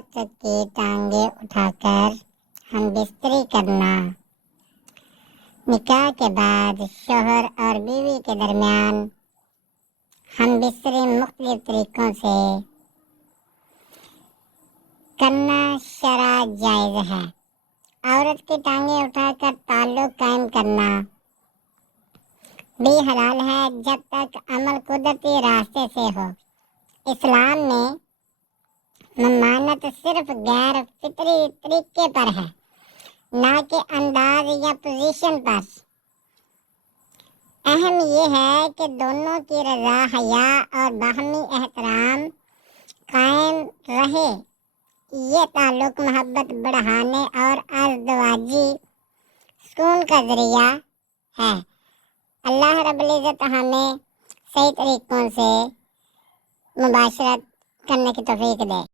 عورت کی ٹانگیں اٹھا کر ہم بستری کرنا۔ نکاح کے بعد شوہر اور بیوی کے درمیان ہم بستری مختلف طریقوں سے کرنا شرعاً جائز ہے۔ عورت کی ٹانگیں اٹھا کر تعلق قائم کرنا بھی حلال ہے جب تک عمل قدرتی راستے سے ہو۔ اسلام میں ممانعت صرف غیر فطری طریقے پر ہے، نہ کہ انداز یا پوزیشن پر۔ اہم یہ ہے کہ دونوں کی رضا، حیا اور باہمی احترام قائم رہے۔ یہ تعلق محبت بڑھانے اور ازدواجی سکون کا ذریعہ ہے۔ اللہ رب العزت ہمیں صحیح طریقوں سے مباشرت کرنے کی توفیق دے۔